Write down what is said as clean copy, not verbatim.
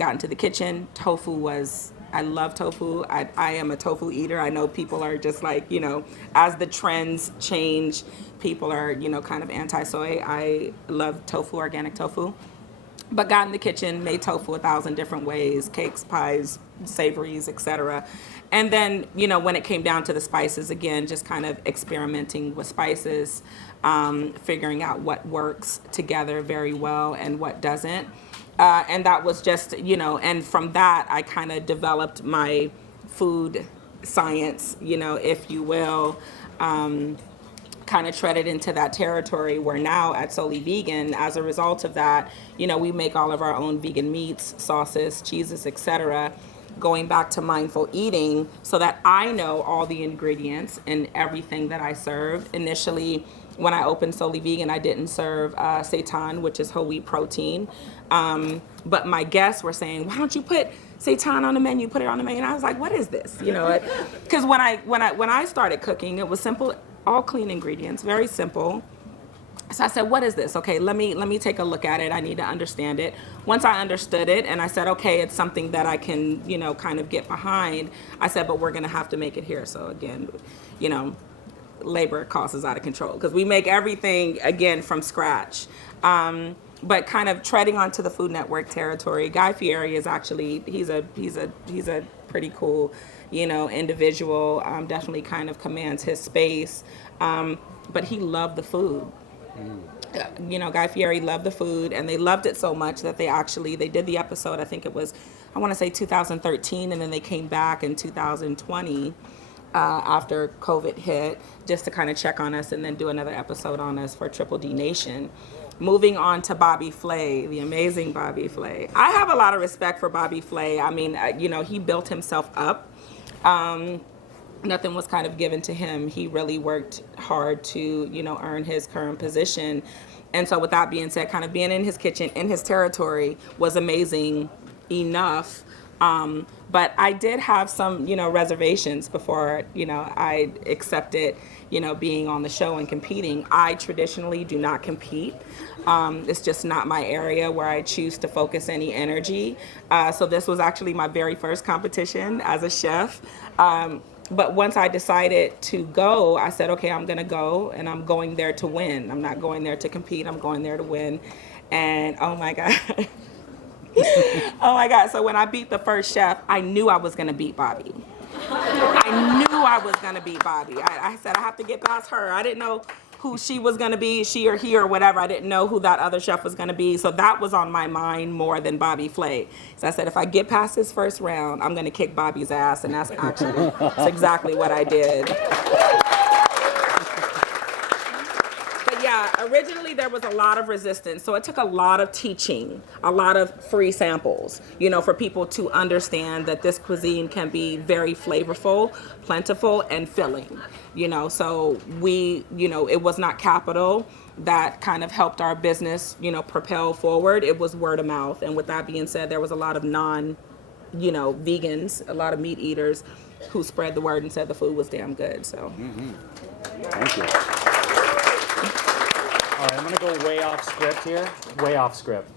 got into the kitchen, tofu was, I love tofu. I am a tofu eater. I know people are just like, as the trends change, people are, kind of anti-soy. I love tofu, organic tofu. But got in the kitchen, made tofu 1,000 different ways, cakes, pies, savories, etc. And then, when it came down to the spices, again, just kind of experimenting with spices, figuring out what works together very well and what doesn't. And that was just, and from that, I kind of developed my food science, if you will. Kind of treaded into that territory where now at Solely Vegan, as a result of that, we make all of our own vegan meats, sauces, cheeses, etc. Going back to mindful eating so that I know all the ingredients in everything that I serve. Initially, when I opened Solely Vegan, I didn't serve seitan, which is whole wheat protein. But my guests were saying, why don't you put seitan on the menu, put it on the menu? And I was like, what is this? Because when I started cooking, it was simple, all clean ingredients, very simple. So I said, what is this? Okay, let me take a look at it. I need to understand it. Once I understood it and I said, okay, it's something that I can, kind of get behind, I said, but we're going to have to make it here. So again, labor cost is out of control because we make everything, again, from scratch. But kind of treading onto the Food Network territory, Guy Fieri is actually, he's a pretty cool, individual, definitely kind of commands his space. But he loved the food. Guy Fieri loved the food, and they loved it so much that they did the episode, I think it was, I want to say 2013, and then they came back in 2020 after COVID hit, just to kind of check on us and then do another episode on us for Triple D Nation. Moving on to Bobby Flay, the amazing Bobby Flay. I have a lot of respect for Bobby Flay. I mean, he built himself up. Nothing was kind of given to him. He really worked hard to, earn his current position. And so with that being said, kind of being in his kitchen, in his territory was amazing enough. But I did have some, reservations before, I accepted, being on the show and competing. I traditionally do not compete. It's just not my area where I choose to focus any energy. So this was actually my very first competition as a chef. But once I decided to go, I said, okay, I'm going to go, and I'm going there to win. I'm not going there to compete. I'm going there to win. And oh my God. Oh my God. So when I beat the first chef, I knew I was going to beat Bobby. I knew I was going to beat Bobby. I said, I have to get past her. I didn't know who she was going to be, she or he or whatever. I didn't know who that other chef was going to be. So that was on my mind more than Bobby Flay. So I said, if I get past this first round, I'm going to kick Bobby's ass. And that's exactly what I did. But yeah, originally there was a lot of resistance. So it took a lot of teaching, a lot of free samples, for people to understand that this cuisine can be very flavorful, plentiful, and filling. So we, it was not capital that kind of helped our business, propel forward. It was word of mouth. And with that being said, there was a lot of vegans, a lot of meat eaters who spread the word and said the food was damn good. So. Mm-hmm. Thank you. All right, I'm going to go way off script here. Way off script.